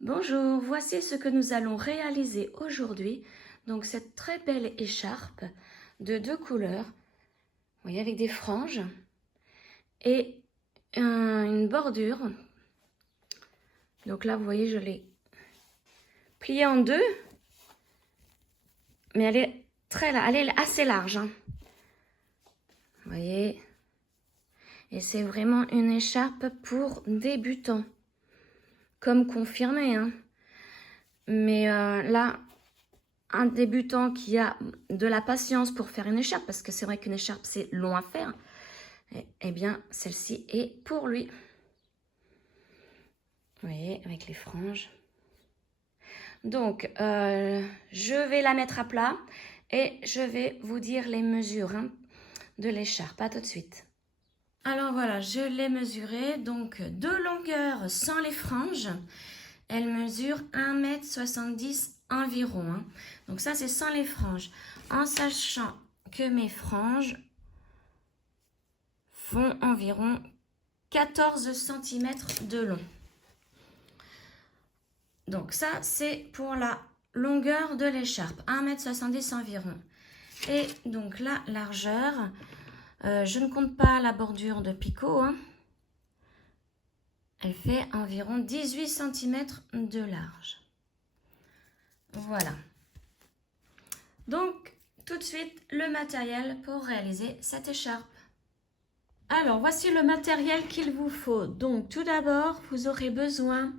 Bonjour, voici ce que nous allons réaliser aujourd'hui. Donc cette très belle écharpe de deux couleurs, vous voyez, avec des franges et une bordure. Donc là, vous voyez, je l'ai pliée en deux, mais elle est assez large, hein. Vous voyez, et c'est vraiment une écharpe pour débutants, comme confirmé, hein. Mais là, un débutant qui a de la patience pour faire une écharpe, parce que c'est vrai qu'une écharpe, c'est long à faire, eh bien, celle-ci est pour lui. Vous voyez, avec les franges. Donc, je vais la mettre à plat et je vais vous dire les mesures, hein, de l'écharpe. À tout de suite. Alors voilà, je l'ai mesurée. Donc, de longueur sans les franges, elle mesure 1,70 m environ, hein. Donc ça, c'est sans les franges. En sachant que mes franges font environ 14 cm de long. Donc ça, c'est pour la longueur de l'écharpe, 1,70 m environ. Et donc la largeur, je ne compte pas la bordure de picot, hein. Elle fait environ 18 cm de large. Voilà. Donc, tout de suite, le matériel pour réaliser cette écharpe. Alors, voici le matériel qu'il vous faut. Donc, tout d'abord, vous aurez besoin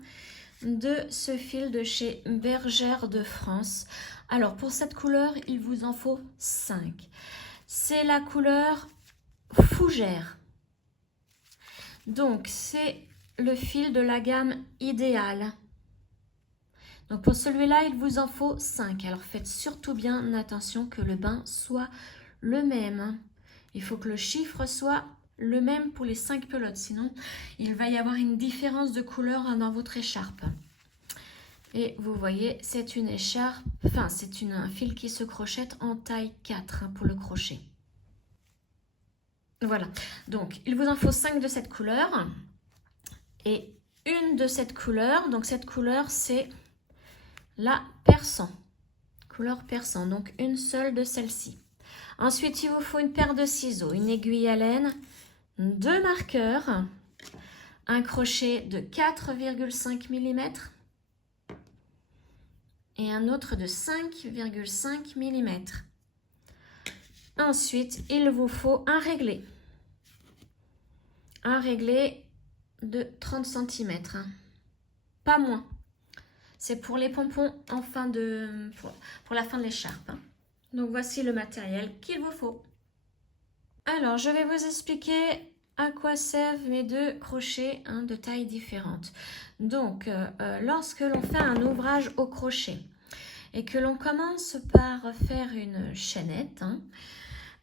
de ce fil de chez Bergère de France. Alors, pour cette couleur, il vous en faut 5. C'est la couleur fougère. Donc, c'est le fil de la gamme idéale. Donc, pour celui-là, il vous en faut 5. Alors, faites surtout bien attention que le bain soit le même. Il faut que le chiffre soit le même pour les 5 pelotes. Sinon, il va y avoir une différence de couleur dans votre écharpe. Et vous voyez, c'est une écharpe, enfin, c'est un fil qui se crochette en taille 4, hein, pour le crochet. Voilà, donc il vous en faut 5 de cette couleur et une de cette couleur. Donc cette couleur, c'est la persan, couleur persan, donc une seule de celle-ci. Ensuite, il vous faut une paire de ciseaux, une aiguille à laine, 2 marqueurs, un crochet de 4,5 mm et un autre de 5,5 mm. Ensuite, il vous faut un réglé de 30 cm, hein. Pas moins. C'est pour les pompons en fin pour la fin de l'écharpe, hein. Donc voici le matériel qu'il vous faut. Alors, je vais vous expliquer à quoi servent mes deux crochets, hein, de tailles différentes. Donc, lorsque l'on fait un ouvrage au crochet et que l'on commence par faire une chaînette, hein,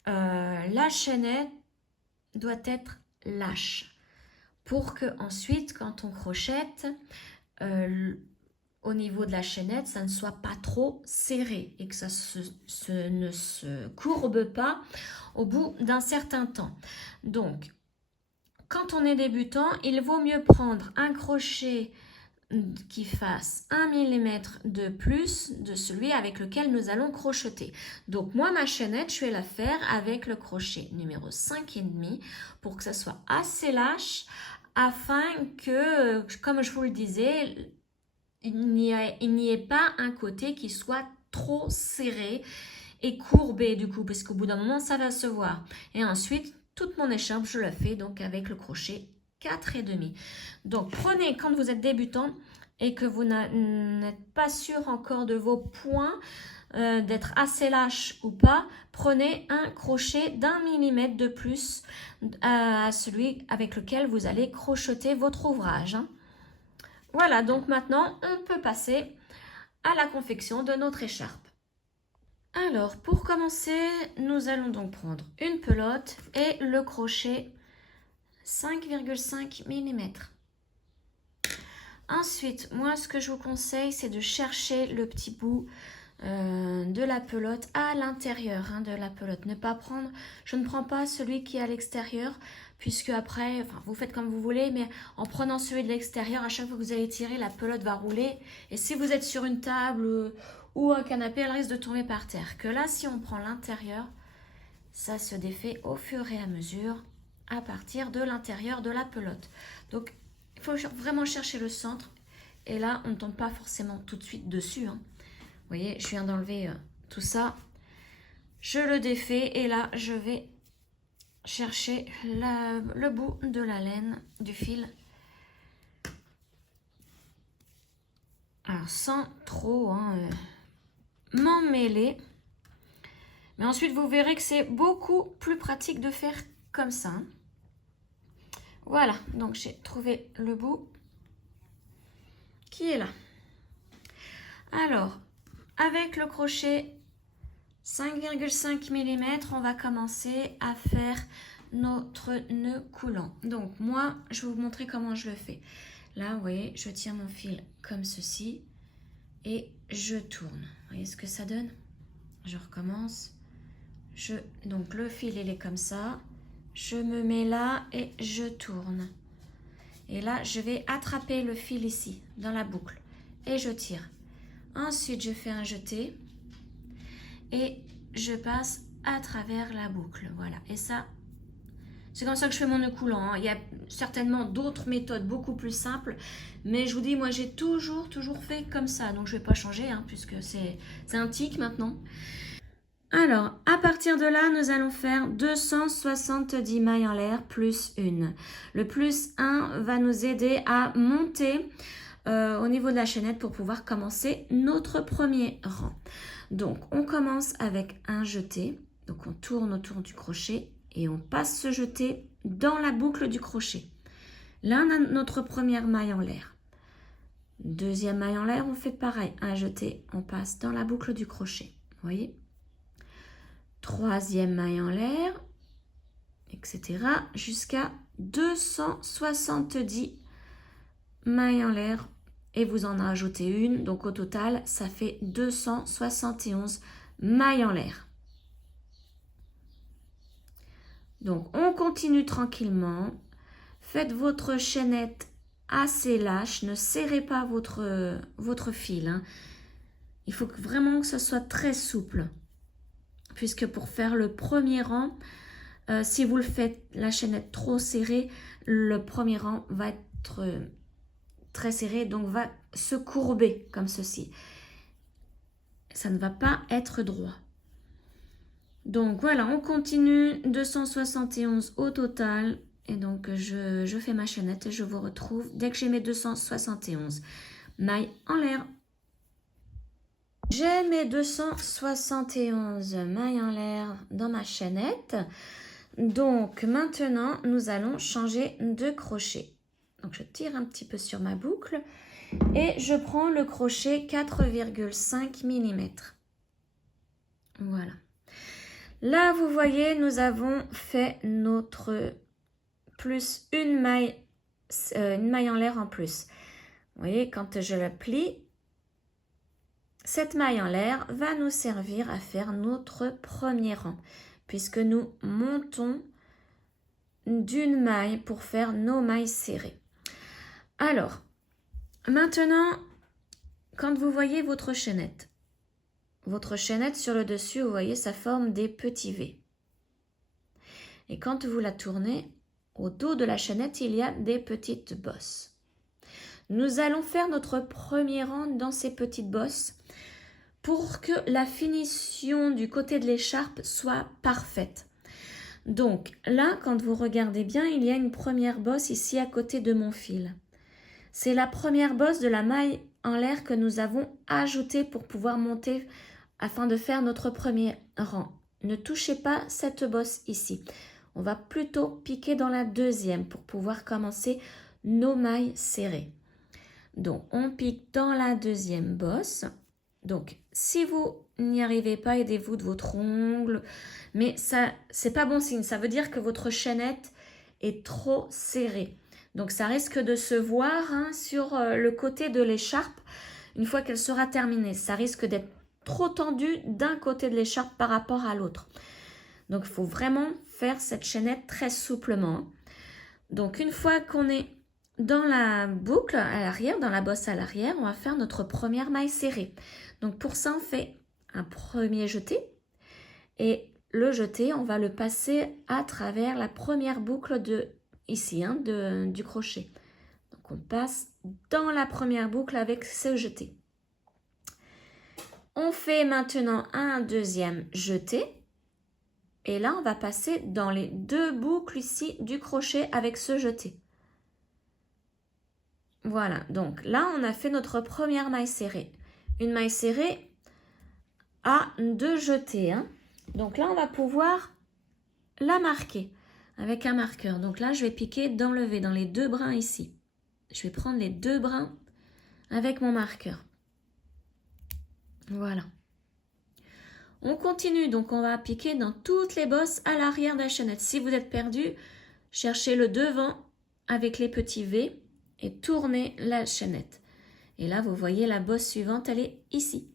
la chaînette doit être lâche pour que ensuite, quand on crochette, au niveau de la chaînette, ça ne soit pas trop serré et que ça ne se courbe pas au bout d'un certain temps. Donc, quand on est débutant, il vaut mieux prendre un crochet qui fasse 1 mm de plus de celui avec lequel nous allons crocheter. Donc moi, ma chaînette, je vais la faire avec le crochet numéro 5,5 pour que ça soit assez lâche afin que, comme je vous le disais, il n'y ait pas un côté qui soit trop serré et courbé du coup, parce qu'au bout d'un moment, ça va se voir. Et ensuite, toute mon écharpe, je la fais donc avec le crochet 4,5. Donc, prenez, quand vous êtes débutant et que vous n'êtes pas sûr encore de vos points, d'être assez lâche ou pas, prenez un crochet d'1 mm de plus à celui avec lequel vous allez crocheter votre ouvrage, hein. Voilà, donc maintenant, on peut passer à la confection de notre écharpe. Alors, pour commencer, nous allons donc prendre une pelote et le crochet 5,5 mm. Ensuite, moi, ce que je vous conseille, c'est de chercher le petit bout de la pelote à l'intérieur, hein, de la pelote. Je ne prends pas celui qui est à l'extérieur puisque après, enfin, vous faites comme vous voulez, mais en prenant celui de l'extérieur, à chaque fois que vous allez tirer, la pelote va rouler. Et si vous êtes sur une table ou un canapé, elle risque de tomber par terre. Que là, si on prend l'intérieur, ça se défait au fur et à mesure à partir de l'intérieur de la pelote. Donc, il faut vraiment chercher le centre. Et là, on ne tombe pas forcément tout de suite dessus. Vous voyez, je viens d'enlever tout ça. Je le défais et là, je vais chercher le bout de la laine du fil. Alors, sans trop m'en mêler. Mais ensuite, vous verrez que c'est beaucoup plus pratique de faire comme ça. Voilà, donc j'ai trouvé le bout qui est là. Alors, avec le crochet 5,5 mm, on va commencer à faire notre nœud coulant. Donc, moi, je vais vous montrer comment je le fais. Là, vous voyez, je tiens mon fil comme ceci et je tourne. Vous voyez ce que ça donne? Je recommence. Donc, le fil, il est comme ça. Je me mets là et je tourne. Et là, je vais attraper le fil ici, dans la boucle. Et je tire. Ensuite, je fais un jeté. Et je passe à travers la boucle. Voilà. Et ça, c'est comme ça que je fais mon nœud coulant. Il y a certainement d'autres méthodes beaucoup plus simples. Mais je vous dis, moi, j'ai toujours fait comme ça. Donc, je ne vais pas changer, puisque c'est un tic maintenant. Alors, à partir de là, nous allons faire 270 mailles en l'air plus 1. Le plus 1 va nous aider à monter au niveau de la chaînette pour pouvoir commencer notre premier rang. Donc, on commence avec un jeté. Donc, on tourne autour du crochet et on passe ce jeté dans la boucle du crochet. Là, on a notre première maille en l'air. Deuxième maille en l'air, on fait pareil. Un jeté, on passe dans la boucle du crochet. Vous voyez ? Troisième maille en l'air, etc. jusqu'à 270 mailles en l'air et vous en ajoutez une. Donc au total, ça fait 271 mailles en l'air. Donc on continue tranquillement. Faites votre chaînette assez lâche. Ne serrez pas votre fil. Il faut vraiment que ce soit très souple. Puisque pour faire le premier rang, si vous le faites la chaînette trop serrée, le premier rang va être très serré, donc va se courber comme ceci. Ça ne va pas être droit. Donc voilà, on continue, 271 au total. Et donc je fais ma chaînette et je vous retrouve dès que j'ai mes 271 mailles en l'air. J'ai mes 271 mailles en l'air dans ma chaînette. Donc maintenant, nous allons changer de crochet. Donc je tire un petit peu sur ma boucle et je prends le crochet 4,5 mm. Voilà. Là, vous voyez, nous avons fait notre plus une maille en l'air en plus. Vous voyez, quand je la plie, cette maille en l'air va nous servir à faire notre premier rang, puisque nous montons d'une maille pour faire nos mailles serrées. Alors, maintenant, quand vous voyez votre chaînette sur le dessus, vous voyez, ça forme des petits V. Et quand vous la tournez, au dos de la chaînette, il y a des petites bosses. Nous allons faire notre premier rang dans ces petites bosses pour que la finition du côté de l'écharpe soit parfaite. Donc là, quand vous regardez bien, il y a une première bosse ici à côté de mon fil. C'est la première bosse de la maille en l'air que nous avons ajoutée pour pouvoir monter afin de faire notre premier rang. Ne touchez pas cette bosse ici. On va plutôt piquer dans la deuxième pour pouvoir commencer nos mailles serrées. Donc, on pique dans la deuxième bosse. Donc, si vous n'y arrivez pas, aidez-vous de votre ongle. Mais ça, c'est pas bon signe. Ça veut dire que votre chaînette est trop serrée. Donc, ça risque de se voir sur le côté de l'écharpe une fois qu'elle sera terminée. Ça risque d'être trop tendu d'un côté de l'écharpe par rapport à l'autre. Donc, il faut vraiment faire cette chaînette très souplement. Donc une fois qu'on est dans la boucle à l'arrière, dans la bosse à l'arrière, on va faire notre première maille serrée. Donc pour ça, on fait un premier jeté et le jeté, on va le passer à travers la première boucle de ici, hein, du crochet. Donc on passe dans la première boucle avec ce jeté. On fait maintenant un deuxième jeté. Et là, on va passer dans les deux boucles ici du crochet avec ce jeté. Voilà, donc là, on a fait notre première maille serrée. Une maille serrée à deux jetés, hein. Donc là, on va pouvoir la marquer avec un marqueur. Donc là, je vais piquer dans le V, dans les deux brins ici. Je vais prendre les deux brins avec mon marqueur. Voilà. On continue, donc on va piquer dans toutes les bosses à l'arrière de la chaînette. Si vous êtes perdu, cherchez le devant avec les petits V et tournez la chaînette. Et là, vous voyez la bosse suivante, elle est ici.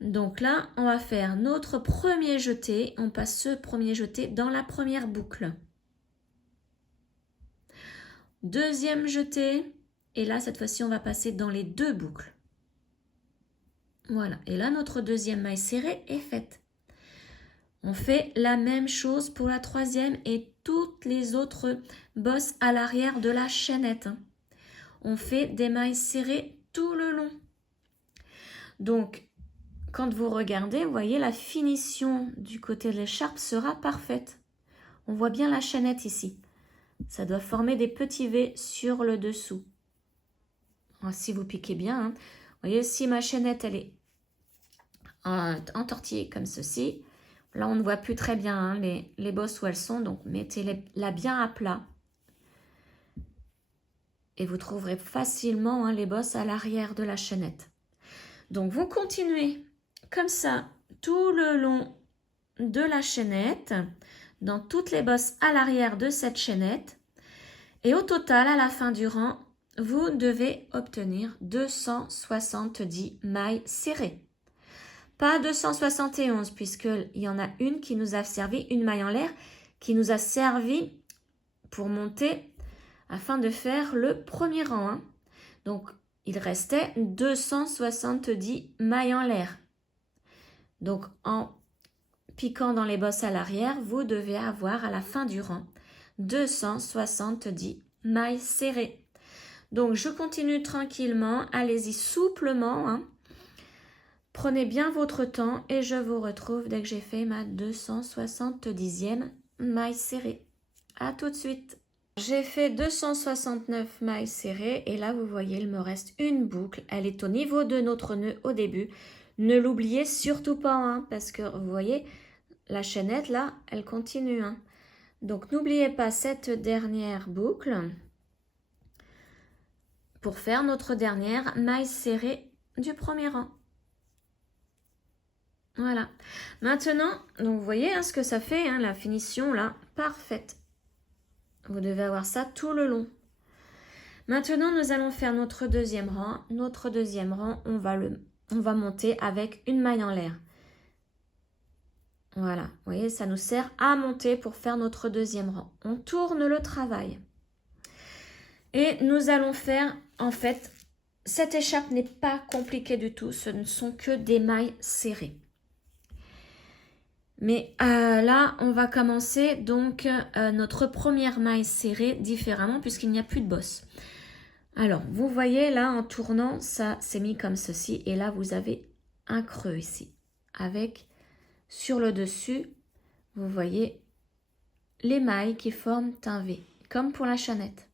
Donc là, on va faire notre premier jeté. On passe ce premier jeté dans la première boucle. Deuxième jeté. Et là, cette fois-ci, on va passer dans les deux boucles. Voilà. Et là, notre deuxième maille serrée est faite. On fait la même chose pour la troisième et toutes les autres bosses à l'arrière de la chaînette. On fait des mailles serrées tout le long. Donc, quand vous regardez, vous voyez la finition du côté de l'écharpe sera parfaite. On voit bien la chaînette ici. Ça doit former des petits V sur le dessous. Alors, si vous piquez bien, hein. Vous voyez, si ma chaînette elle est entortillée comme ceci, là on ne voit plus très bien hein, les bosses où elles sont, donc mettez-la bien à plat. Et vous trouverez facilement hein, les bosses à l'arrière de la chaînette. Donc vous continuez comme ça tout le long de la chaînette, dans toutes les bosses à l'arrière de cette chaînette. Et au total, à la fin du rang, vous devez obtenir 270 mailles serrées. Pas 271 puisqu'il y en a une qui nous a servi, une maille en l'air, qui nous a servi pour monter afin de faire le premier rang. Hein. Donc, il restait 270 mailles en l'air. Donc, en piquant dans les bosses à l'arrière, vous devez avoir à la fin du rang 270 mailles serrées. Donc, je continue tranquillement. Allez-y souplement. Hein. Prenez bien votre temps et je vous retrouve dès que j'ai fait ma 270e maille serrée. À tout de suite. J'ai fait 269 mailles serrées et là, vous voyez, il me reste une boucle. Elle est au niveau de notre nœud au début. Ne l'oubliez surtout pas hein, parce que vous voyez, la chaînette là, elle continue. Hein. Donc, n'oubliez pas cette dernière boucle pour faire notre dernière maille serrée du premier rang. Voilà. Maintenant, donc vous voyez hein, ce que ça fait, hein, la finition là, parfaite. Vous devez avoir ça tout le long. Maintenant, nous allons faire notre deuxième rang. Notre deuxième rang, on va monter avec une maille en l'air. Voilà, vous voyez, ça nous sert à monter pour faire notre deuxième rang. On tourne le travail. Et nous allons faire, en fait, cette écharpe n'est pas compliquée du tout. Ce ne sont que des mailles serrées. Mais là, on va commencer donc notre première maille serrée différemment puisqu'il n'y a plus de bosse. Alors, vous voyez là, en tournant, ça s'est mis comme ceci. Et là, vous avez un creux ici. Avec, sur le dessus, vous voyez les mailles qui forment un V, comme pour la chaînette.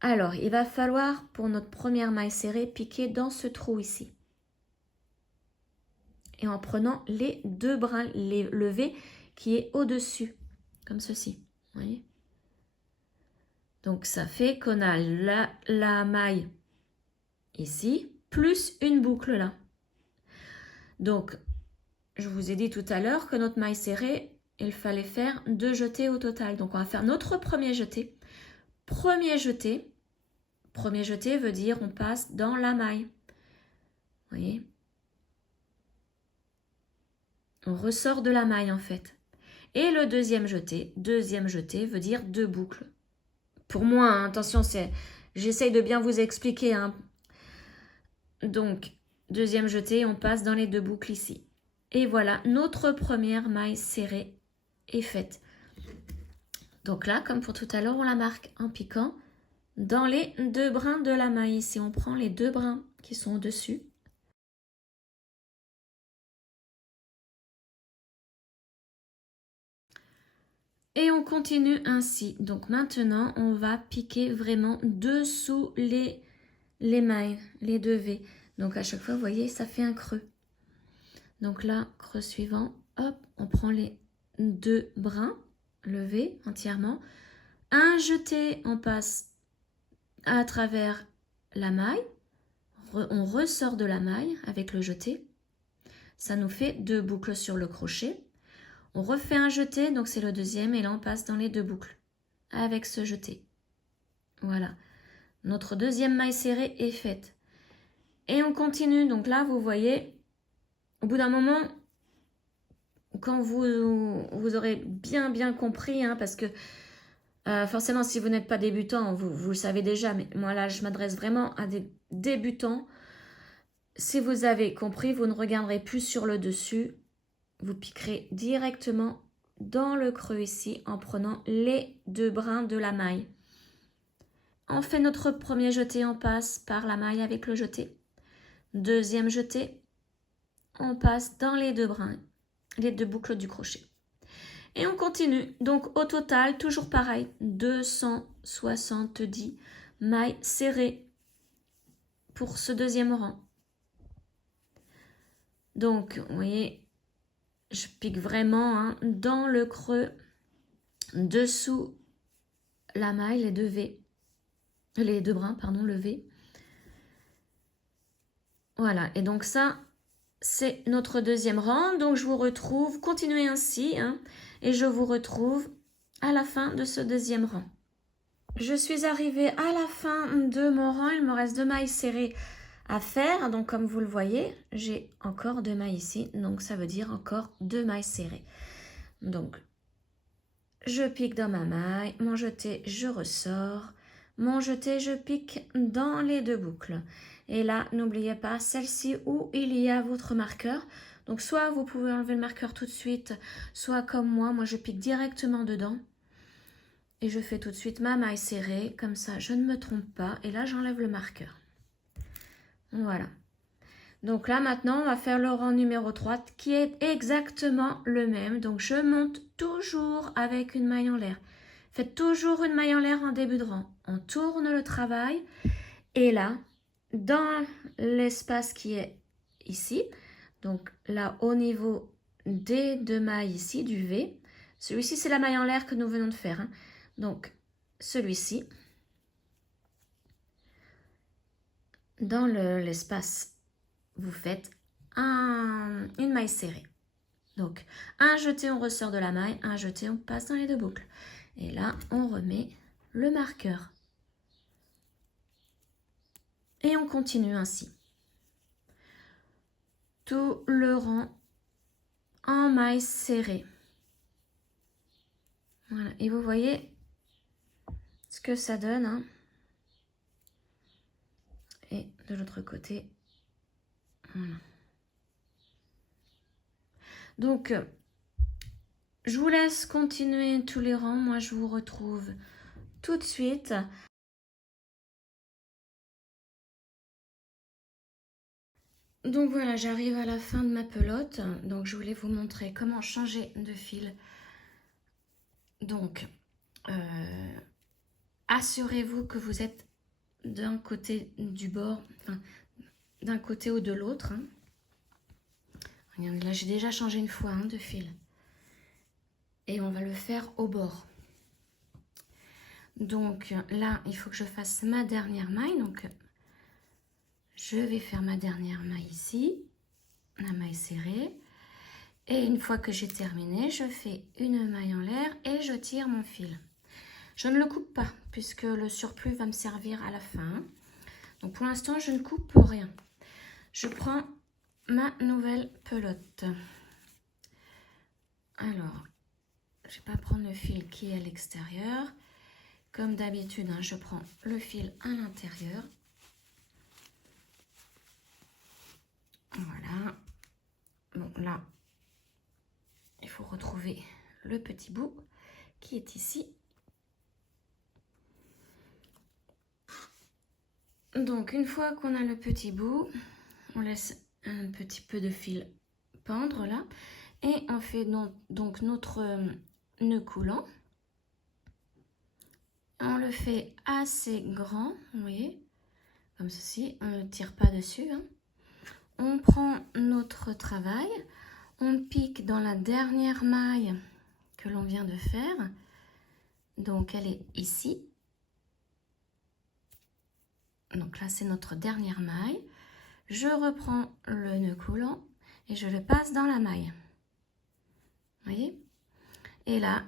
Alors, il va falloir, pour notre première maille serrée, piquer dans ce trou ici. Et en prenant les deux brins, le V qui est au-dessus, comme ceci. Vous voyez ? Donc, ça fait qu'on a la maille ici, plus une boucle là. Donc, je vous ai dit tout à l'heure que notre maille serrée, il fallait faire 2 jetés au total. Donc, on va faire notre premier jeté. Premier jeté veut dire on passe dans la maille. Vous voyez ? On ressort de la maille en fait. Et le deuxième jeté veut dire 2 boucles. Pour moi, hein, attention, j'essaye de bien vous expliquer. Hein. Donc, deuxième jeté, on passe dans les 2 boucles ici. Et voilà, notre première maille serrée est faite. Donc là, comme pour tout à l'heure, on la marque en piquant dans les 2 brins de la maille. Ici, on prend les 2 brins qui sont au-dessus. Et on continue ainsi. Donc maintenant, on va piquer vraiment dessous les mailles, les 2 V. Donc à chaque fois, vous voyez, ça fait un creux. Donc là, creux suivant, hop, on prend les 2 brins, le V entièrement. Un jeté, on passe à travers la maille. On ressort de la maille avec le jeté. Ça nous fait 2 boucles sur le crochet. On refait un jeté, donc c'est le deuxième, et là on passe dans les 2 boucles avec ce jeté. Voilà, notre deuxième maille serrée est faite. Et on continue, donc là vous voyez, au bout d'un moment, quand vous aurez bien compris, hein, parce que forcément si vous n'êtes pas débutant, vous le savez déjà, mais moi là je m'adresse vraiment à des débutants. Si vous avez compris, vous ne regarderez plus sur le dessus, vous piquerez directement dans le creux ici en prenant les 2 brins de la maille. On fait notre premier jeté, on passe par la maille avec le jeté. Deuxième jeté, on passe dans les 2 brins, les 2 boucles du crochet. Et on continue. Donc au total, toujours pareil, 270 mailles serrées pour ce deuxième rang. Donc, vous voyez, je pique vraiment hein, dans le creux, dessous la maille, les 2 V, les 2 brins, pardon, le V. Voilà, et donc ça, c'est notre deuxième rang. Donc je vous retrouve, continuez ainsi, hein, et je vous retrouve à la fin de ce deuxième rang. Je suis arrivée à la fin de mon rang, il me reste 2 mailles serrées à faire. Donc comme vous le voyez, j'ai encore 2 mailles ici, donc ça veut dire encore 2 mailles serrées. Donc je pique dans ma maille, mon jeté, je ressors, mon jeté, je pique dans les 2 boucles. Et là, n'oubliez pas celle-ci où il y a votre marqueur. Donc soit vous pouvez enlever le marqueur tout de suite, soit comme moi je pique directement dedans. Et je fais tout de suite ma maille serrée, comme ça je ne me trompe pas. Et là, j'enlève le marqueur. Voilà. Donc là, maintenant, on va faire le rang numéro 3 qui est exactement le même. Donc, je monte toujours avec une maille en l'air. Faites toujours une maille en l'air en début de rang. On tourne le travail. Et là, dans l'espace qui est ici, donc là, au niveau des 2 mailles ici, du V, celui-ci, c'est la maille en l'air que nous venons de faire. Hein. Donc, celui-ci, dans l'espace, vous faites une maille serrée. Donc, un jeté, on ressort de la maille, un jeté, on passe dans les 2 boucles. Et là, on remet le marqueur. Et on continue ainsi. Tout le rang en maille serrée. Voilà, et vous voyez ce que ça donne. Hein. Et de l'autre côté, voilà. Donc, je vous laisse continuer tous les rangs. Moi, je vous retrouve tout de suite. Donc voilà, j'arrive à la fin de ma pelote. Donc, je voulais vous montrer comment changer de fil. Donc, assurez-vous que vous êtes d'un côté du bord, enfin, d'un côté ou de l'autre. Hein. Regardez, là, j'ai déjà changé une fois de fil. Et on va le faire au bord. Donc là, il faut que je fasse ma dernière maille. Donc, je vais faire ma dernière maille ici, la maille serrée. Et une fois que j'ai terminé, je fais une maille en l'air et je tire mon fil. Je ne le coupe pas puisque le surplus va me servir à la fin. Donc pour l'instant, je ne coupe rien. Je prends ma nouvelle pelote. Alors, je vais pas prendre le fil qui est à l'extérieur. Comme d'habitude, hein, je prends le fil à l'intérieur. Voilà. Bon, là, il faut retrouver le petit bout qui est ici. Donc, une fois qu'on a le petit bout, on laisse un petit peu de fil pendre là. Et on fait donc notre nœud coulant. On le fait assez grand, vous voyez, comme ceci. On ne tire pas dessus, hein. On prend notre travail. On pique dans la dernière maille que l'on vient de faire. Donc, elle est ici. Donc là, c'est notre dernière maille. Je reprends le nœud coulant et je le passe dans la maille. Vous voyez? Et là,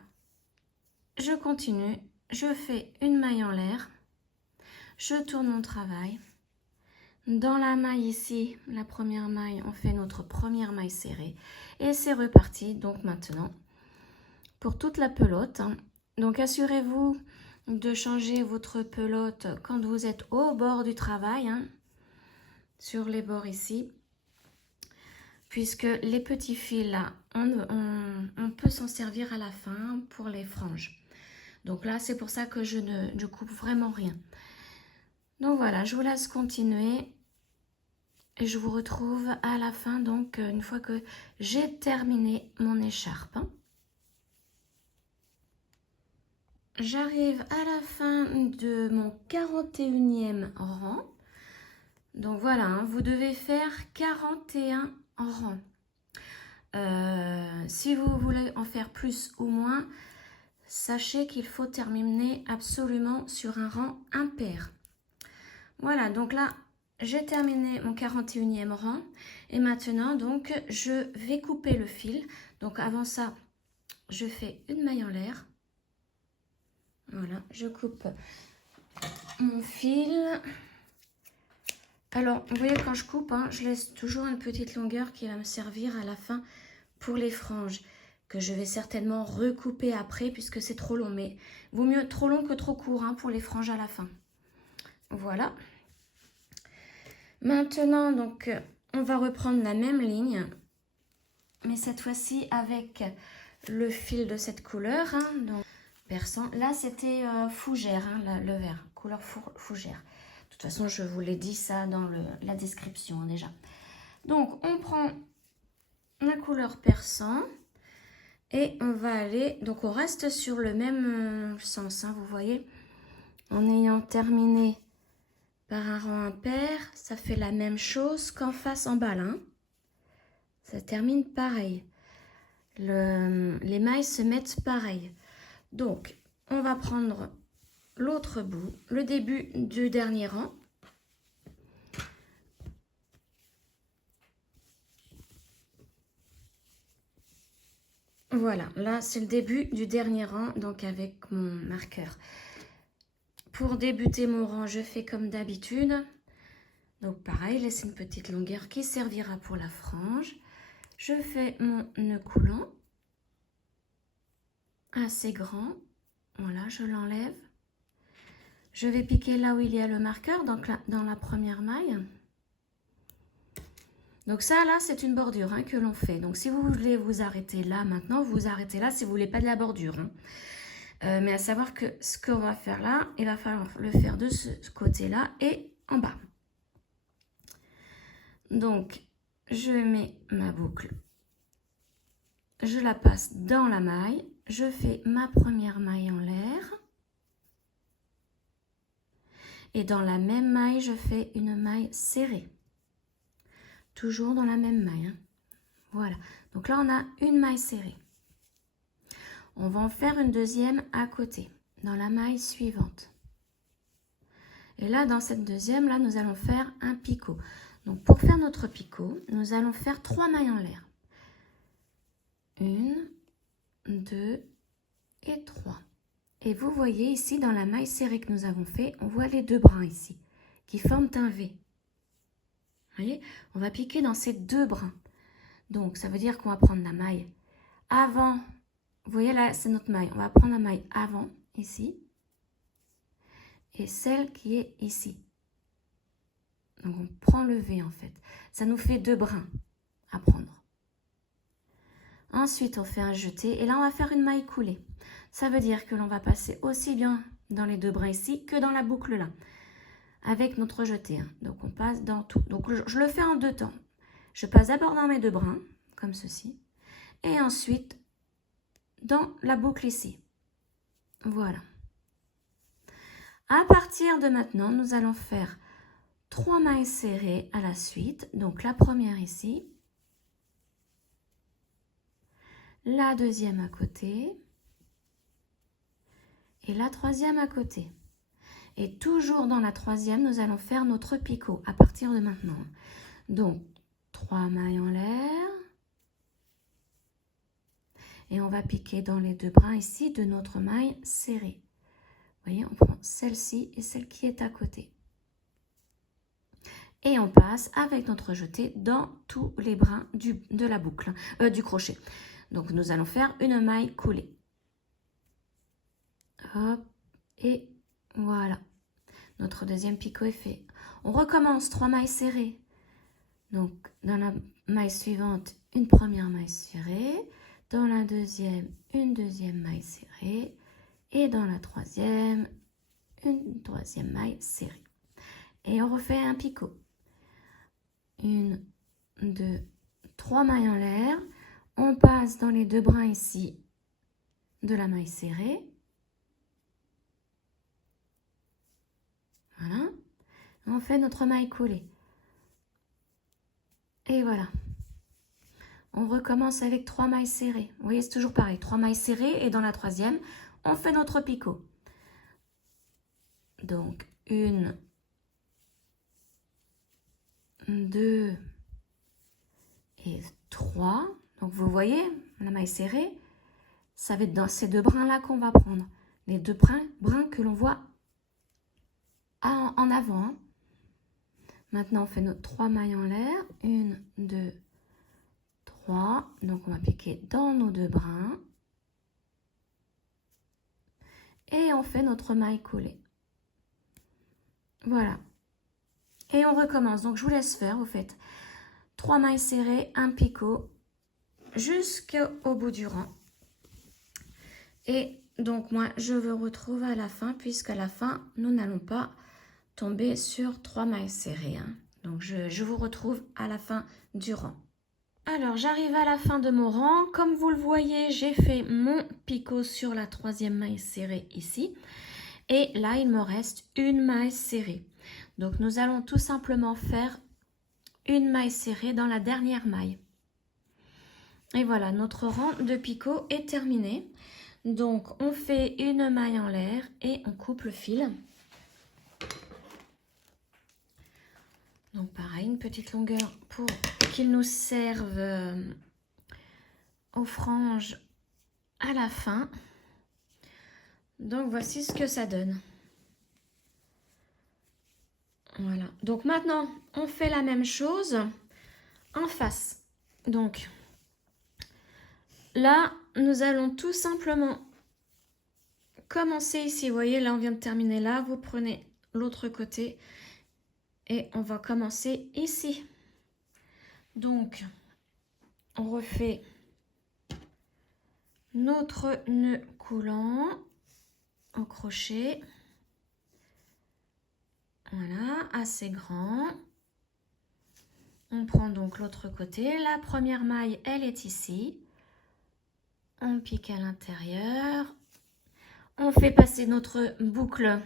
je continue. Je fais une maille en l'air. Je tourne mon travail. Dans la maille ici, la première maille, on fait notre première maille serrée. Et c'est reparti. Donc maintenant, pour toute la pelote. Donc assurez-vous de changer votre pelote quand vous êtes au bord du travail, hein, sur les bords ici, puisque les petits fils là, on peut s'en servir à la fin pour les franges. Donc là, c'est pour ça que je ne coupe vraiment rien. Donc voilà, je vous laisse continuer et je vous retrouve à la fin, donc une fois que j'ai terminé mon écharpe. J'arrive à la fin de mon 41e rang. Donc voilà, hein, vous devez faire 41 rangs. Si vous voulez en faire plus ou moins, sachez qu'il faut terminer absolument sur un rang impair. Voilà, donc là, j'ai terminé mon 41e rang. Et maintenant, donc, je vais couper le fil. Donc avant ça, je fais une maille en l'air. Voilà, je coupe mon fil. Alors, vous voyez, quand je coupe, hein, je laisse toujours une petite longueur qui va me servir à la fin pour les franges, que je vais certainement recouper après puisque c'est trop long. Mais vaut mieux trop long que trop court, hein, pour les franges à la fin. Voilà. Maintenant, donc, on va reprendre la même ligne, mais cette fois-ci avec le fil de cette couleur, hein, donc perçant. Là, c'était fougère, hein, le vert, couleur fougère. De toute façon, je vous l'ai dit ça dans la description, hein, déjà. Donc, on prend la couleur perçant et on va aller, donc on reste sur le même sens, hein, vous voyez, en ayant terminé par un rang impair, ça fait la même chose qu'en face en balle, hein. Ça termine pareil. Les mailles se mettent pareil. Donc, on va prendre l'autre bout, le début du dernier rang. Voilà, là c'est le début du dernier rang, donc avec mon marqueur. Pour débuter mon rang, je fais comme d'habitude. Donc pareil, laisse une petite longueur qui servira pour la frange. Je fais mon nœud coulant, assez grand. Voilà, je l'enlève. Je vais piquer là où il y a le marqueur, donc là, dans la première maille. Donc ça, là, c'est une bordure, hein, que l'on fait. Donc si vous voulez vous arrêter là, maintenant, vous vous arrêtez là si vous voulez pas de la bordure, hein. Mais à savoir que ce qu'on va faire là, il va falloir le faire de ce côté-là et en bas. Donc, je mets ma boucle. Je la passe dans la maille. Je fais ma première maille en l'air. Et dans la même maille, je fais une maille serrée. Toujours dans la même maille, hein. Voilà. Donc là, on a une maille serrée. On va en faire une deuxième à côté, dans la maille suivante. Et là, dans cette deuxième, là, nous allons faire un picot. Donc, pour faire notre picot, nous allons faire 3 mailles en l'air. 1, 2 et 3. Et vous voyez ici, dans la maille serrée que nous avons fait, on voit les deux brins ici, qui forment un V. Vous voyez, on va piquer dans ces deux brins. Donc, ça veut dire qu'on va prendre la maille avant. vous voyez là, c'est notre maille. On va prendre la maille avant, ici. Et celle qui est ici. Donc, on prend le V en fait. Ça nous fait 2 brins à prendre. Ensuite, on fait un jeté. Et là, on va faire une maille coulée. Ça veut dire que l'on va passer aussi bien dans les 2 brins ici que dans la boucle là. Avec notre jeté. Donc, on passe dans tout. Donc, je le fais en 2 temps. Je passe d'abord dans mes 2 brins, comme ceci. Et ensuite, dans la boucle ici. Voilà. À partir de maintenant, nous allons faire 3 mailles serrées à la suite. Donc, la première ici. La deuxième à côté. Et la troisième à côté. Et toujours dans la troisième, nous allons faire notre picot à partir de maintenant. Donc, 3 mailles en l'air. Et on va piquer dans les 2 brins ici de notre maille serrée. Vous voyez, on prend celle-ci et celle qui est à côté. Et on passe avec notre jeté dans tous les brins de la boucle, du crochet. Donc, nous allons faire une maille coulée. Hop, et voilà. Notre deuxième picot est fait. On recommence 3 mailles serrées. Donc, dans la maille suivante, une première maille serrée. Dans la deuxième, une deuxième maille serrée. Et dans la troisième, une troisième maille serrée. Et on refait un picot. 1, 2, 3 mailles en l'air. On passe dans les 2 brins ici de la maille serrée. Voilà. On fait notre maille coulée. Et voilà. On recommence avec 3 mailles serrées. Vous voyez, c'est toujours pareil. 3 mailles serrées et dans la troisième, on fait notre picot. Donc, 1, 2 et 3. Donc, vous voyez, la maille serrée, ça va être dans ces 2 brins-là qu'on va prendre. Les 2 brins que l'on voit en avant. Hein. Maintenant, on fait nos 3 mailles en l'air. 1, 2, 3. Donc, on va piquer dans nos 2 brins. Et on fait notre maille coulée. Voilà. Et on recommence. Donc, je vous laisse faire, vous faites 3 mailles serrées, un picot, jusqu'au bout du rang. Et donc, moi, je vous retrouve à la fin, puisqu'à la fin, nous n'allons pas tomber sur 3 mailles serrées. Hein. Donc, je vous retrouve à la fin du rang. Alors, j'arrive à la fin de mon rang. Comme vous le voyez, j'ai fait mon picot sur la 3e maille serrée ici. Et là, il me reste une maille serrée. Donc, nous allons tout simplement faire une maille serrée dans la dernière maille. Et voilà, notre rang de picot est terminé. Donc, on fait une maille en l'air et on coupe le fil. Donc, pareil, une petite longueur pour qu'il nous serve aux franges à la fin. Donc, voici ce que ça donne. Voilà. Donc, maintenant, on fait la même chose en face. Donc, là, nous allons tout simplement commencer ici. Vous voyez, là, on vient de terminer là. Vous prenez l'autre côté et on va commencer ici. Donc, on refait notre nœud coulant au crochet. Voilà, assez grand. On prend donc l'autre côté. La première maille, elle est ici. On pique à l'intérieur. On fait passer notre boucle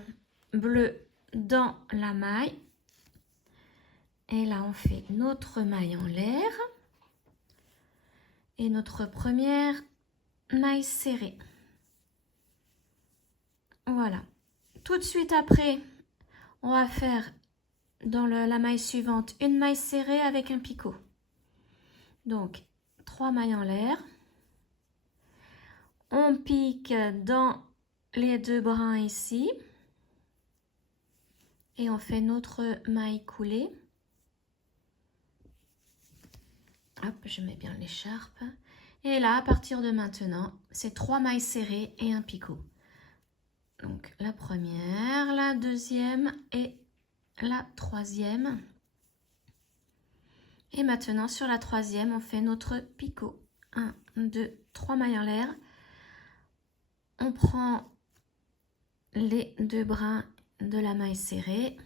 bleue dans la maille. Et là, on fait notre maille en l'air. Et notre première maille serrée. Voilà. Tout de suite après, on va faire dans la maille suivante une maille serrée avec un picot. Donc, 3 mailles en l'air. On pique dans les 2 brins ici. Et on fait notre maille coulée. Hop, je mets bien l'écharpe. Et là, à partir de maintenant, c'est 3 mailles serrées et un picot. Donc la première, la deuxième et la troisième. Et maintenant, sur la troisième, on fait notre picot. 1, 2, 3 mailles en l'air. On prend les 2 brins de la maille serrée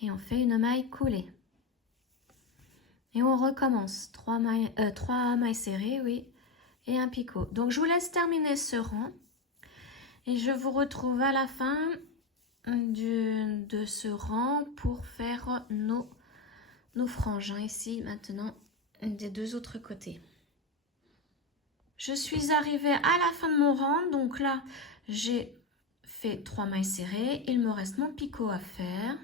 et on fait une maille coulée. Et on recommence. 3 mailles serrées, oui, et un picot. Donc, je vous laisse terminer ce rang et je vous retrouve à la fin de ce rang pour faire nos franges. Ici, maintenant, des 2 autres côtés. Je suis arrivée à la fin de mon rang. Donc là, j'ai fait 3 mailles serrées. Il me reste mon picot à faire.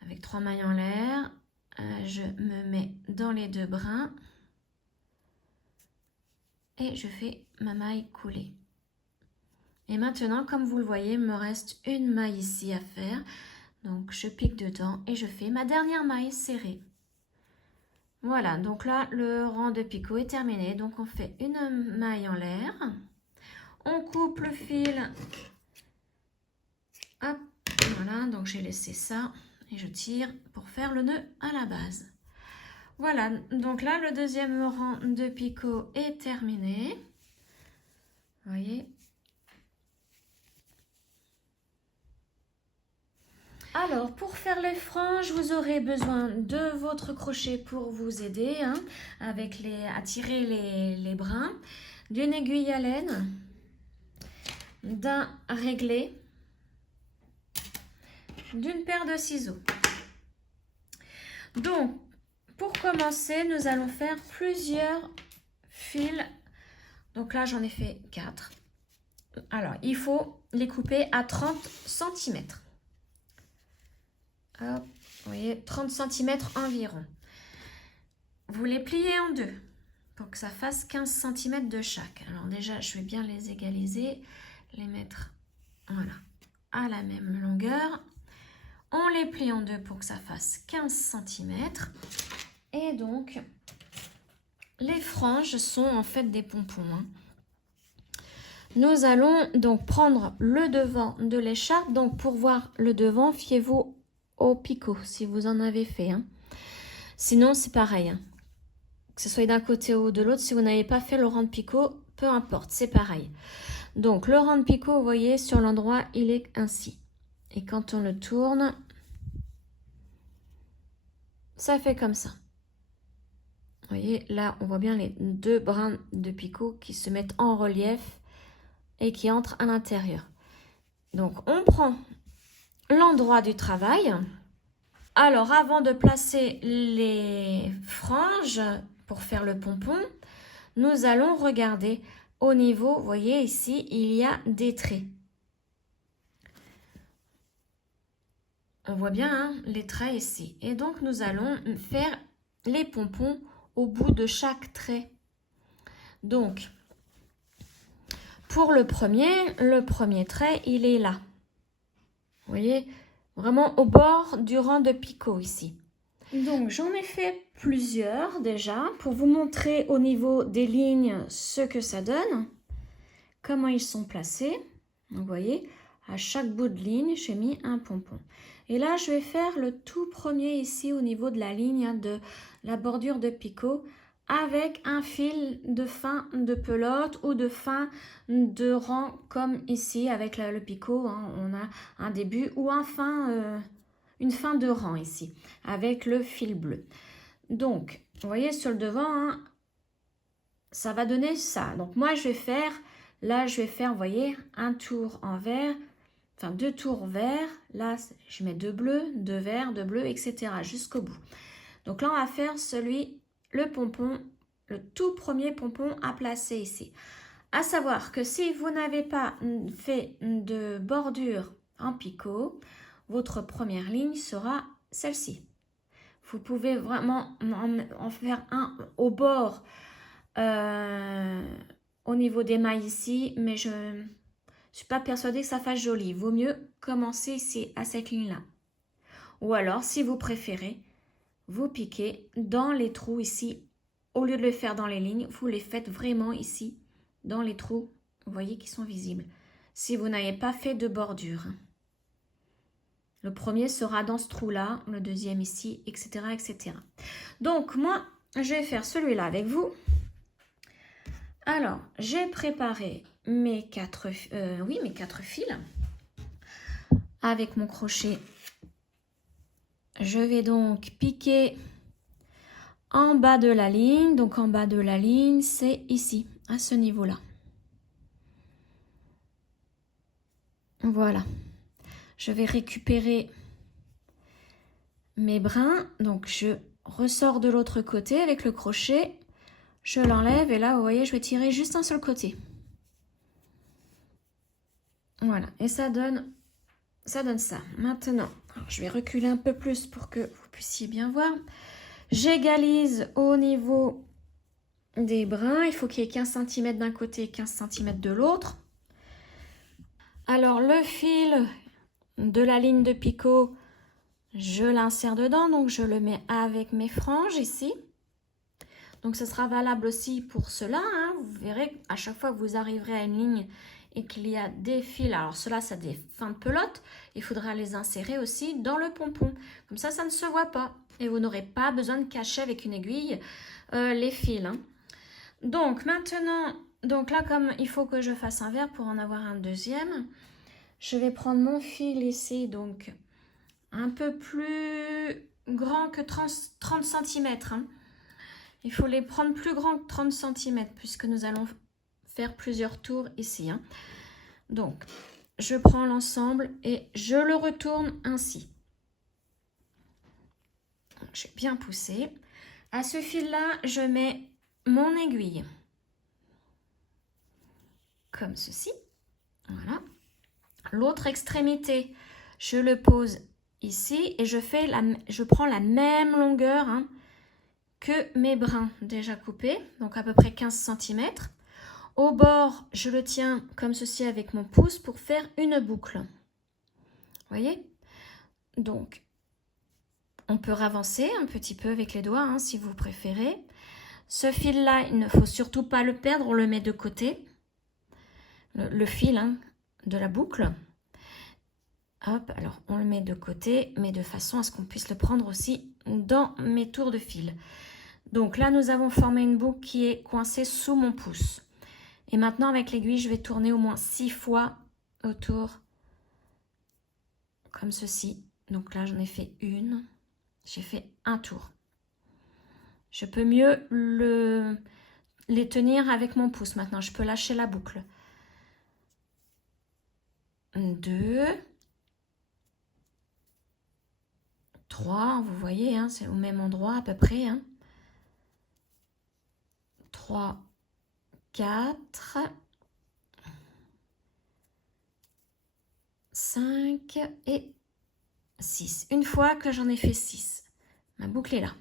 Avec 3 mailles en l'air. Je me mets dans les 2 brins. Et je fais ma maille coulée. Et maintenant, comme vous le voyez, il me reste une maille ici à faire. Donc, je pique dedans et je fais ma dernière maille serrée. Voilà, donc là, le rang de picot est terminé. Donc, on fait une maille en l'air. On coupe le fil. Hop, voilà, donc j'ai laissé ça. Et je tire pour faire le nœud à la base. Voilà, donc là, le deuxième rang de picot est terminé. Vous voyez ? Alors, pour faire les franges, vous aurez besoin de votre crochet pour vous aider à tirer les brins, d'une aiguille à laine, d'un réglé, d'une paire de ciseaux. Donc, pour commencer, nous allons faire plusieurs fils. Donc là, j'en ai fait 4. Alors, il faut les couper à 30 cm. Hop, vous voyez, 30 cm environ. Vous les pliez en deux pour que ça fasse 15 cm de chaque. Alors déjà, je vais bien les égaliser, les mettre voilà, à la même longueur. On les plie en deux pour que ça fasse 15 cm. Et donc, les franges sont en fait des pompons. Nous allons donc prendre le devant de l'écharpe. Donc pour voir le devant, fiez-vous au picot si vous en avez fait. Sinon, c'est pareil. Que ce soit d'un côté ou de l'autre, si vous n'avez pas fait le rang de picot, peu importe, c'est pareil. Donc le rang de picot, vous voyez, sur l'endroit, il est ainsi. Et quand on le tourne, ça fait comme ça. Vous voyez, là, on voit bien les 2 brins de picot qui se mettent en relief et qui entrent à l'intérieur. Donc, on prend l'endroit du travail. Alors, avant de placer les franges pour faire le pompon, nous allons regarder au niveau, vous voyez ici, il y a des traits. On voit bien les traits ici. Et donc, nous allons faire les pompons au bout de chaque trait. Donc, pour le premier trait, il est là. Vous voyez, vraiment au bord du rang de picot ici. Donc, j'en ai fait plusieurs déjà pour vous montrer au niveau des lignes ce que ça donne, comment ils sont placés. Vous voyez, à chaque bout de ligne, j'ai mis un pompon. Et là, je vais faire le tout premier ici au niveau de la ligne de la bordure de picot avec un fil de fin de pelote ou de fin de rang comme ici avec le picot. On a un début ou une fin de rang ici avec le fil bleu. Donc, vous voyez sur le devant, ça va donner ça. Donc, moi, je vais faire, vous voyez, un tour envers, enfin 2 tours verts. Là, je mets 2 bleus, 2 verts, 2 bleus, etc. jusqu'au bout. Donc là, on va faire le pompon, le tout premier pompon à placer ici. À savoir que si vous n'avez pas fait de bordure en picot, votre première ligne sera celle-ci. Vous pouvez vraiment en faire un au bord, au niveau des mailles ici, mais je ne suis pas persuadée que ça fasse joli. Il vaut mieux commencer ici, à cette ligne-là. Ou alors, si vous préférez, vous piquez dans les trous ici au lieu de le faire dans les lignes, vous les faites vraiment ici, dans les trous, vous voyez, qui sont visibles. Si vous n'avez pas fait de bordure. Le premier sera dans ce trou-là, le deuxième ici, etc., etc. Donc, moi, je vais faire celui-là avec vous. Alors, j'ai préparé mes quatre fils. Avec mon crochet, je vais donc piquer en bas de la ligne. Donc, en bas de la ligne, c'est ici, à ce niveau-là. Voilà. Je vais récupérer mes brins. Donc, je ressors de l'autre côté avec le crochet. Je l'enlève et là, vous voyez, je vais tirer juste un seul côté. Voilà. Et ça donne ça. Maintenant, je vais reculer un peu plus pour que vous puissiez bien voir. J'égalise au niveau des brins. Il faut qu'il y ait 15 cm d'un côté et 15 cm de l'autre. Alors, le fil de la ligne de picot, je l'insère dedans. Donc, je le mets avec mes franges ici. Donc, ce sera valable aussi pour cela. Hein. Vous verrez, à chaque fois que vous arriverez à une ligne et qu'il y a des fils, alors cela, ça a des fins de pelote, il faudra les insérer aussi dans le pompon. Comme ça ne se voit pas. Et vous n'aurez pas besoin de cacher avec une aiguille les fils. Hein. Donc, maintenant, donc là, comme il faut que je fasse un verre pour en avoir un deuxième, je vais prendre mon fil ici, donc un peu plus grand que 30 cm. Hein. Il faut les prendre plus grands que 30 cm puisque nous allons faire plusieurs tours ici. Hein. Donc, je prends l'ensemble et je le retourne ainsi. J'ai bien poussé. À ce fil-là, je mets mon aiguille. Comme ceci. Voilà. L'autre extrémité, je le pose ici et je prends la même longueur hein, que mes brins déjà coupés, donc à peu près 15 cm. Au bord, je le tiens comme ceci avec mon pouce pour faire une boucle. Vous voyez? Donc, on peut ravancer un petit peu avec les doigts hein, si vous préférez. Ce fil-là, il ne faut surtout pas le perdre, on le met de côté. Le fil hein, de la boucle. Hop, alors on le met de côté, mais de façon à ce qu'on puisse le prendre aussi dans mes tours de fil. Donc là, nous avons formé une boucle qui est coincée sous mon pouce. Et maintenant, avec l'aiguille, je vais tourner au moins 6 fois autour, comme ceci. Donc là, j'en ai fait une. J'ai fait un tour. Je peux mieux les tenir avec mon pouce. Maintenant, je peux lâcher la boucle. 2, 3, vous voyez, hein, c'est au même endroit à peu près. Hein. 3, 4, 5 et 6. Une fois que j'en ai fait 6, ma boucle est là.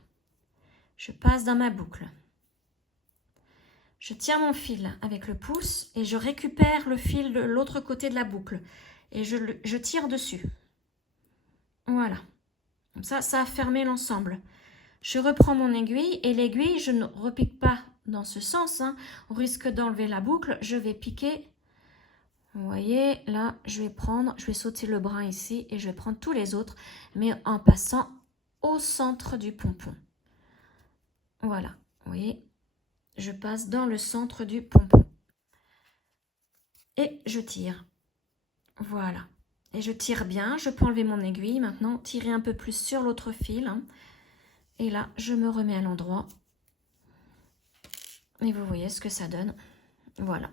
Je passe dans ma boucle. Je tiens mon fil avec le pouce et je récupère le fil de l'autre côté de la boucle. Et je tire dessus. Voilà. Comme ça a fermé l'ensemble. Je reprends mon aiguille et l'aiguille, je ne repique pas dans ce sens. Hein. On risque d'enlever la boucle. Je vais piquer. Vous voyez, là, je vais sauter le brin ici et je vais prendre tous les autres, mais en passant au centre du pompon. Voilà, vous voyez, je passe dans le centre du pompon. Et je tire. Voilà. Et je tire bien. Je peux enlever mon aiguille. Maintenant, tirer un peu plus sur l'autre fil. Hein. Et là, je me remets à l'endroit. Et vous voyez ce que ça donne. Voilà.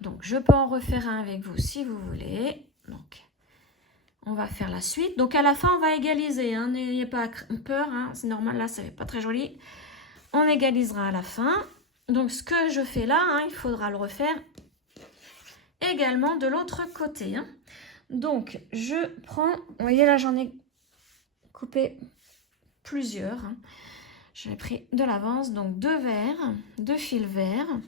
Donc, je peux en refaire un avec vous si vous voulez. Donc, on va faire la suite. Donc, à la fin, on va égaliser. Hein. N'ayez pas peur. Hein. C'est normal. Là, ça n'est pas très joli. On égalisera à la fin. Donc, ce que je fais là, hein, il faudra le refaire également de l'autre côté. Hein. Donc, je prends... Vous voyez, là, j'en ai coupé plusieurs. Hein. J'ai pris de l'avance. Donc, 2 verres, 2 fils verts.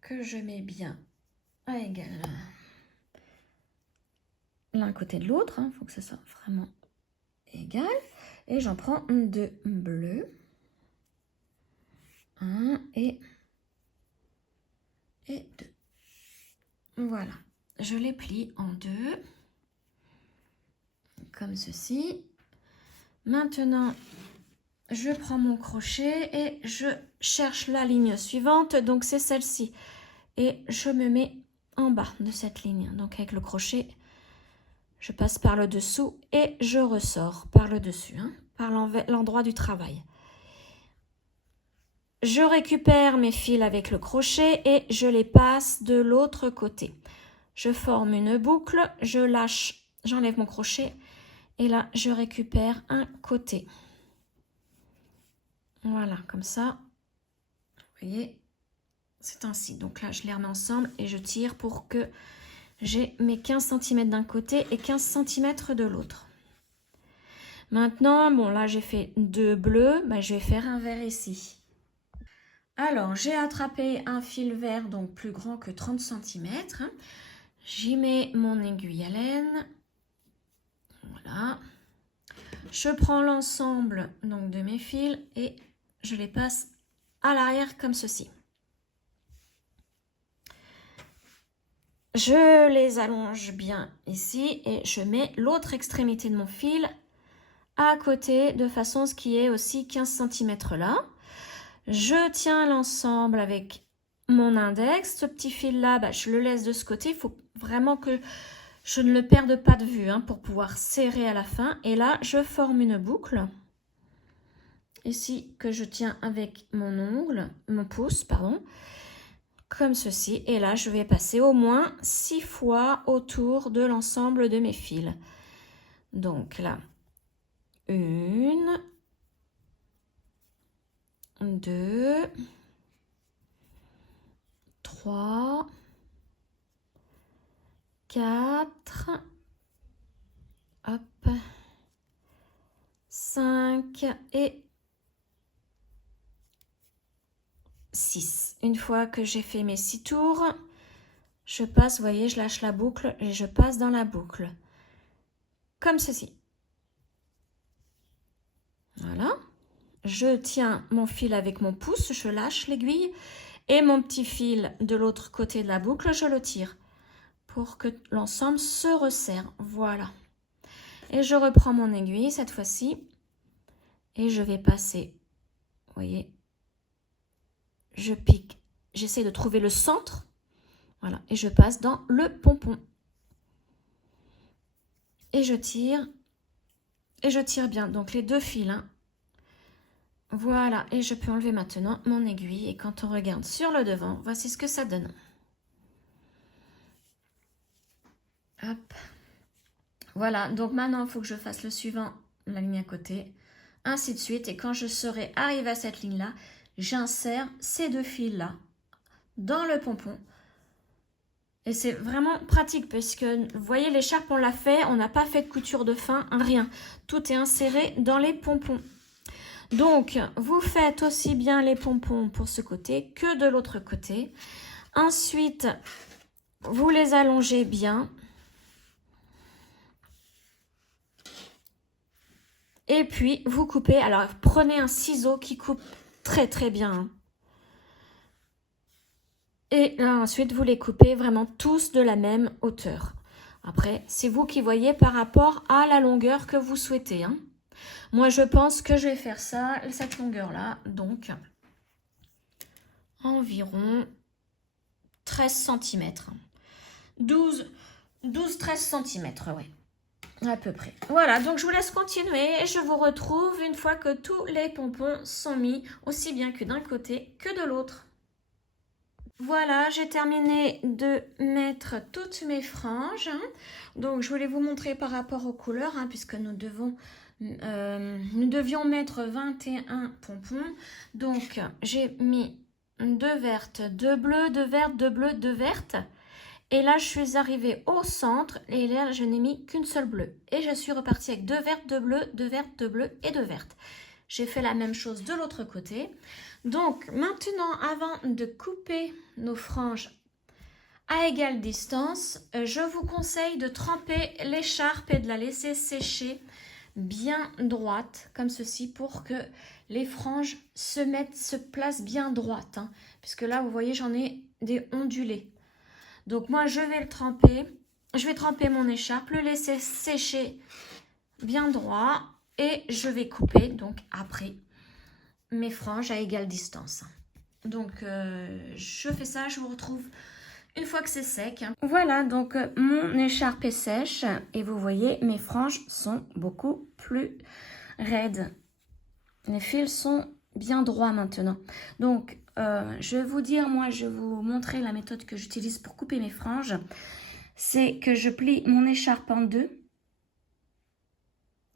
Que je mets bien à égal l'un côté de l'autre. Il faut que ça soit vraiment égal. Et j'en prends 2 bleus. 1 et 2. Voilà. Je les plie en 2. Comme ceci. Maintenant, je prends mon crochet et je cherche la ligne suivante. Donc, c'est celle-ci. Et je me mets en bas de cette ligne. Donc, avec le crochet, je passe par le dessous et je ressors par le dessus, par l'endroit du travail. Je récupère mes fils avec le crochet et je les passe de l'autre côté. Je forme une boucle, je lâche, j'enlève mon crochet et là, je récupère un côté. Voilà, comme ça. Vous voyez, c'est ainsi. Donc là, je les remets ensemble et je tire pour que j'ai mes 15 cm d'un côté et 15 cm de l'autre. Maintenant, bon, là, j'ai fait 2 bleus. Je vais faire un vert ici. Alors, j'ai attrapé un fil vert, donc plus grand que 30 cm. J'y mets mon aiguille à laine. Voilà. Je prends l'ensemble donc de mes fils et je les passe à l'arrière comme ceci. Je les allonge bien ici et je mets l'autre extrémité de mon fil à côté de façon à ce qu'il y ait aussi 15 cm là. Je tiens l'ensemble avec mon index. Ce petit fil là, je le laisse de ce côté. Il faut vraiment que je ne le perde pas de vue pour pouvoir serrer à la fin. Et là, je forme une boucle. Ici, que je tiens avec mon pouce, pardon. Comme ceci. Et là, je vais passer au moins 6 fois autour de l'ensemble de mes fils. Donc là, 1, 2, 3, 4, hop, 5 et 6. Une fois que j'ai fait mes 6 tours, je passe, vous voyez, je lâche la boucle et je passe dans la boucle. Comme ceci. Voilà. Je tiens mon fil avec mon pouce, je lâche l'aiguille et mon petit fil de l'autre côté de la boucle, je le tire pour que l'ensemble se resserre. Voilà. Et je reprends mon aiguille cette fois-ci et je vais passer, vous voyez, je pique, j'essaie de trouver le centre, voilà, et je passe dans le pompon. Et je tire bien, donc les 2 fils, Voilà, et je peux enlever maintenant mon aiguille. Et quand on regarde sur le devant, voici ce que ça donne. Hop. Voilà, donc maintenant, il faut que je fasse le suivant, la ligne à côté, ainsi de suite. Et quand je serai arrivée à cette ligne-là, j'insère ces 2 fils-là dans le pompon. Et c'est vraiment pratique parce que, vous voyez, l'écharpe, on l'a fait, on n'a pas fait de couture de fin, rien. Tout est inséré dans les pompons. Donc, vous faites aussi bien les pompons pour ce côté que de l'autre côté. Ensuite, vous les allongez bien. Et puis, vous coupez. Alors, prenez un ciseau qui coupe très très bien. Et là, ensuite, vous les coupez vraiment tous de la même hauteur. Après, c'est vous qui voyez par rapport à la longueur que vous souhaitez. Moi, je pense que je vais faire ça, cette longueur-là, donc environ 13 cm. 12-13 cm, oui, à peu près. Voilà, donc je vous laisse continuer et je vous retrouve une fois que tous les pompons sont mis, aussi bien que d'un côté que de l'autre. Voilà, j'ai terminé de mettre toutes mes franges. Donc, je voulais vous montrer par rapport aux couleurs, puisque nous devions mettre 21 pompons. Donc, j'ai mis 2 vertes, 2 bleues, 2 vertes, 2 bleues, 2 vertes. Et là, je suis arrivée au centre et là, je n'ai mis qu'une seule bleue. Et je suis repartie avec 2 vertes, 2 bleues, 2 vertes, 2 bleues et 2 vertes. J'ai fait la même chose de l'autre côté. Donc, maintenant, avant de couper nos franges à égale distance. Je vous conseille de tremper l'écharpe et de la laisser sécher bien droite, comme ceci, pour que les franges se placent bien droites. Hein, puisque là, vous voyez, j'en ai des ondulés. Donc moi, je vais le tremper. Je vais tremper mon écharpe, le laisser sécher bien droit. Et je vais couper, donc après, mes franges à égale distance. Donc, je fais ça, je vous retrouve une fois que c'est sec. Voilà, donc mon écharpe est sèche et vous voyez, mes franges sont beaucoup plus raides. Les fils sont bien droits maintenant. Donc, je vais vous dire, moi, je vais vous montrer la méthode que j'utilise pour couper mes franges. C'est que je plie mon écharpe en deux.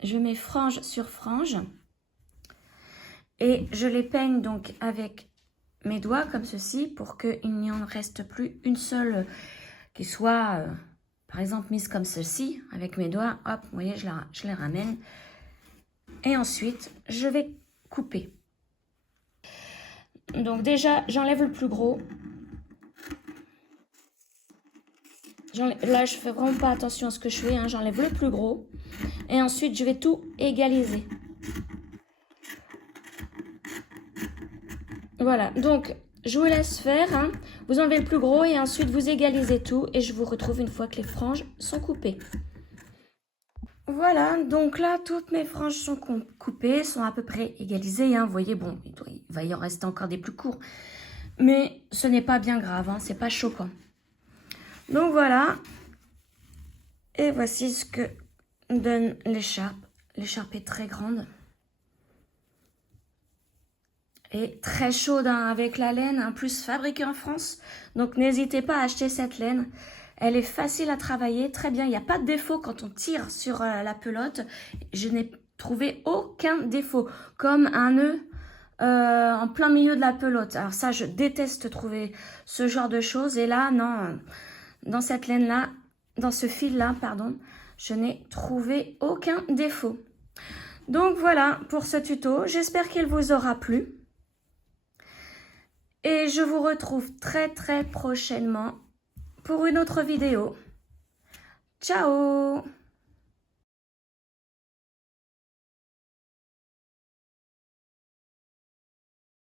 Je mets frange sur frange. Et je les peigne donc avec mes doigts comme ceci pour qu'il n'y en reste plus une seule qui soit, par exemple, mise comme ceci. Avec mes doigts, hop, vous voyez, je les ramène. Et ensuite, je vais couper. Donc déjà, j'enlève le plus gros. Là, je fais vraiment pas attention à ce que je fais. Hein. J'enlève le plus gros. Et ensuite, je vais tout égaliser. Voilà, donc je vous laisse faire. Hein. Vous enlevez le plus gros et ensuite vous égalisez tout. Et je vous retrouve une fois que les franges sont coupées. Voilà, donc là, toutes mes franges sont coupées, sont à peu près égalisées. Hein. Vous voyez, bon, il va y en rester encore des plus courts. Mais ce n'est pas bien grave, hein, c'est pas choquant. Donc voilà. Et voici ce que donne l'écharpe. L'écharpe est très grande. Et très chaude hein, avec la laine, en plus fabriquée en France. Donc n'hésitez pas à acheter cette laine. Elle est facile à travailler, très bien. Il n'y a pas de défaut quand on tire sur la pelote. Je n'ai trouvé aucun défaut. Comme un nœud en plein milieu de la pelote. Alors ça, je déteste trouver ce genre de choses. Et là, non, dans cette laine-là, dans ce fil-là, pardon, je n'ai trouvé aucun défaut. Donc voilà pour ce tuto. J'espère qu'il vous aura plu. Et je vous retrouve très prochainement pour une autre vidéo. Ciao!